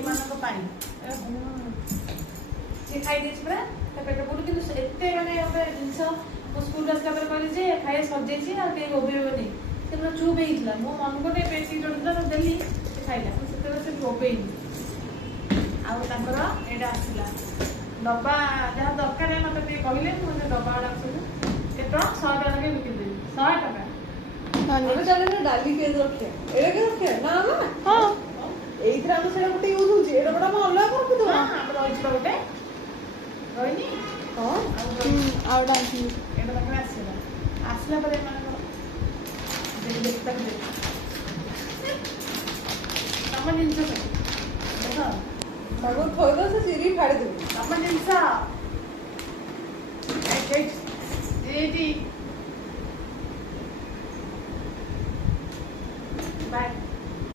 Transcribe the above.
ଏଇମାନଙ୍କ ପାଇଁ ସେ ଖାଇ ଦେଇଛି ପୁରା ତା ପେଟ ଫୁଲ କିନ୍ତୁ ଏତେ ମାନେ ଗୋଟେ ଜିନିଷ ମୁଁ ସ୍କୁଲ ଆସିଲା ପରେ କହିଲି ଯେ ଖାଇବା ସରିଯାଇଛି ଆଉ କେହି ବୋବେଇବନି ସେ ପୁରା ଚୁପ୍ ହେଇଥିଲା ମୋ ମନକୁ ଗୋଟେ ପେଟି ଯୋଡ଼ିଥିଲା ତାକୁ ଦେଲି ସେ ଖାଇଲା ସେତେବେଳେ ସେ ବୋବେଇନି ଆଉ ତାଙ୍କର ଏଇଟା ଆସିଲା ଡବା ଯାହା ଦରକାର ମୋତେ ଟିକେ କହିଲେ ମୁଁ ସେ ଡବା ଗୁଡ଼ାକ ସବୁ କେତେ ଟଙ୍କା 100 ଟଙ୍କା ଲେଖାଏଁ ବିକିଦେବି 100 ଟଙ୍କା ଆମେ ଚାଲିଲେ ଡାଲି କେଜି ରଖିବା ଏଇଟା କେତେ ରଖିବା ନା ନା ହଁ ଏଇଥିରେ ଆମେ ସେଇଟା ଗୋଟେ ୟୁଜ୍ ହଉଛି ଏଇଟା ଗୋଟେ ଆମେ ଅଲଗା ରଖିଦେବା ଆମର ରହିଛି ବା ଗୋଟେ ରହିନି ହଁ ଆଉ ଡାଲି ଏଇଟା ପାଖରେ ଆସିଲା ଆସିଲା ପରେ ଏମାନଙ୍କର ଦେଖି ତାକୁ ଦେଖ ତମ ଜିନିଷ ସବୁ ଦେଖ ତାକୁ ଥୋଇଦବ ସେ ଚିରି ଫାଡ଼ିଦେବି ତମ ଜିନିଷ ଏଇଠି